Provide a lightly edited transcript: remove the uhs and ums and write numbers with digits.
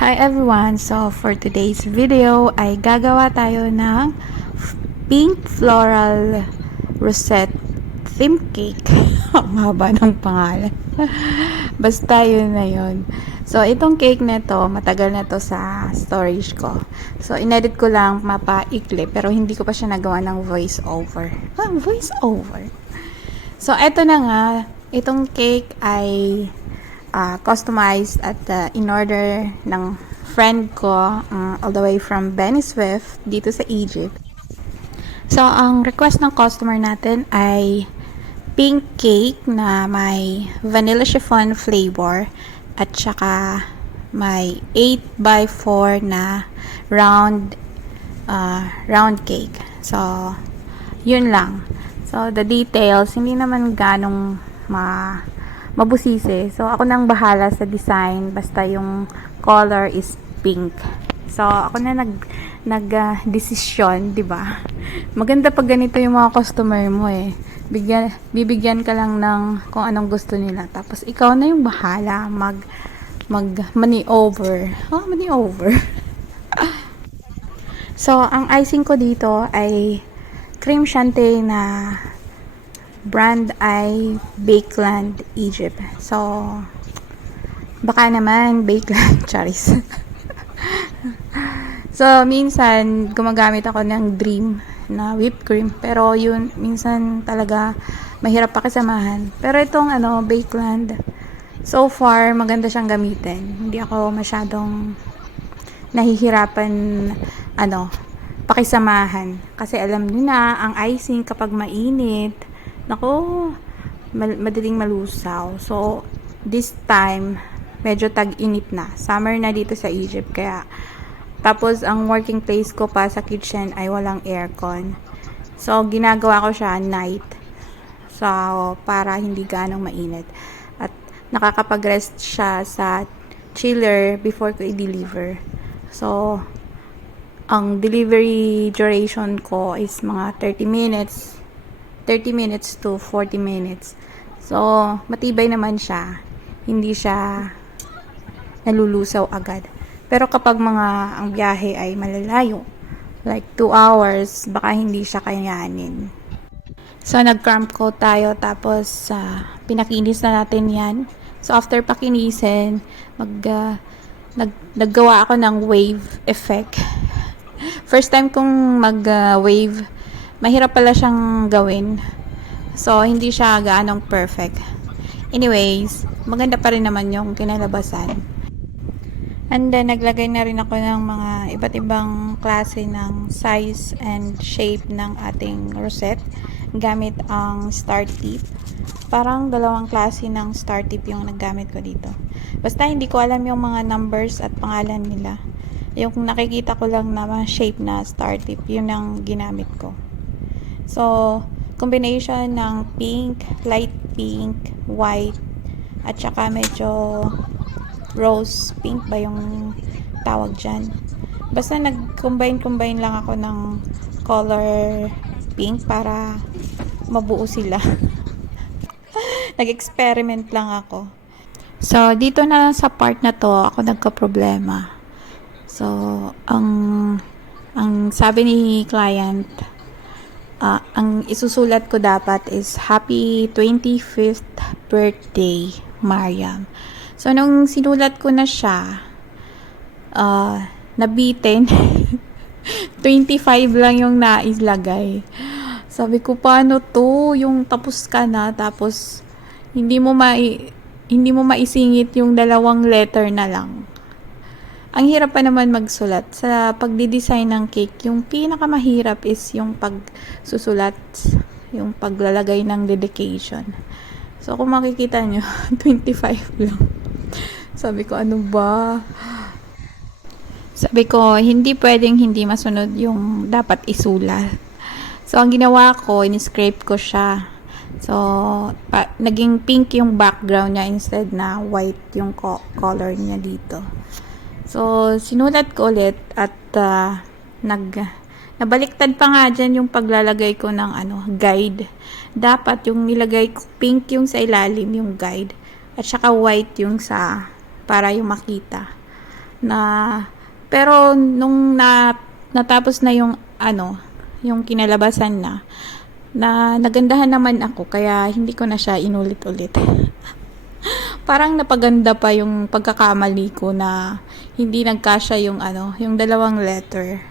Hi everyone! So for today's video ay gagawa tayo ng pink floral rosette theme cake. Ang haba ng pangalan. Basta yun na yun. So itong cake na to, matagal na to sa storage ko. So inedit ko lang mapaikli pero hindi ko pa siya nagawa ng voice over. Voice over. So eto na nga, itong cake ay customized at in-order ng friend ko all the way from Benny Swift dito sa Egypt. So, ang request ng customer natin ay pink cake na may vanilla chiffon flavor at saka may 8x4 na round cake. So, yun lang. So, the details, hindi naman ganong mabusisi. So, ako nang bahala sa design. Basta yung color is pink. So, ako na nag-desisyon, di ba? Maganda pag ganito yung mga customer mo eh. Bibigyan ka lang ng kung anong gusto nila. Tapos, ikaw na yung bahala money over. Money over. So, ang icing ko dito ay cream chantilly na brand ay Bakeland Egypt. So, baka naman Bakeland Charis. So, minsan gumagamit ako ng Dream na whipped cream. Pero yun, minsan talaga mahirap pakisamahan. Pero itong Bakeland, so far maganda siyang gamitin. Hindi ako masyadong nahihirapan pakisamahan. Kasi alam niyo na, ang icing kapag mainit, nako, madaling malusaw. So, this time, medyo tag-init na. Summer na dito sa Egypt. Kaya, tapos, ang working place ko pa sa kitchen ay walang aircon. So, ginagawa ko siya night. So, para hindi ganong mainit. At, nakakapag-rest siya sa chiller before ko i-deliver. So, ang delivery duration ko is mga 30 minutes to 40 minutes. So, matibay naman siya. Hindi siya nalulusaw agad. Pero kapag ang biyahe ay malalayo, like 2 hours, baka hindi siya kayanin. So, nag-cramp coat tayo, tapos pinakinis na natin yan. So, after pakinisin, naggawa ako ng wave effect. First time kong mag-wave, mahirap pala siyang gawin. So, hindi siya gaanong perfect. Anyways, maganda pa rin naman yung kinalabasan. And then, naglagay na rin ako ng mga iba't ibang klase ng size and shape ng ating rosette gamit ang star tip. Parang dalawang klase ng star tip yung naggamit ko dito. Basta hindi ko alam yung mga numbers at pangalan nila. Yung nakikita ko lang na shape na star tip, yun ang ginamit ko. So, combination ng pink, light pink, white, at saka medyo rose pink ba yung tawag dyan. Basta nag-combine lang ako ng color pink para mabuo sila. Nag-experiment lang ako. So, dito na sa part na to, ako nagka-problema. So, ang sabi ni client, ang isusulat ko dapat is Happy 25th Birthday, Mariam. So, nung sinulat ko na siya, nabitin. 25 lang yung nailagay. Sabi ko, paano to? Yung tapos ka na, tapos hindi mo maisingit yung dalawang letter na lang. Ang hirap pa naman magsulat. Sa pagdi-design ng cake, yung pinakamahirap is yung pagsusulat, yung paglalagay ng dedication. So, kung makikita nyo, 25 lang. Sabi ko, ano ba? Sabi ko, hindi pwedeng hindi masunod yung dapat isulat. So, ang ginawa ko, in-scrape ko siya. So, naging pink yung background niya instead na white yung color niya dito. So, sinulat ko ulit at nabaliktad pa nga dyan yung paglalagay ko ng guide. Dapat yung nilagay ko, pink yung sa ilalim, yung guide. At saka white yung para yung makita. na pero nung natapos na yung yung kinalabasan na nagandahan naman ako kaya hindi ko na siya inulit-ulit. Parang napaganda pa yung pagkakamali ko na hindi nagkasya yung yung dalawang letter.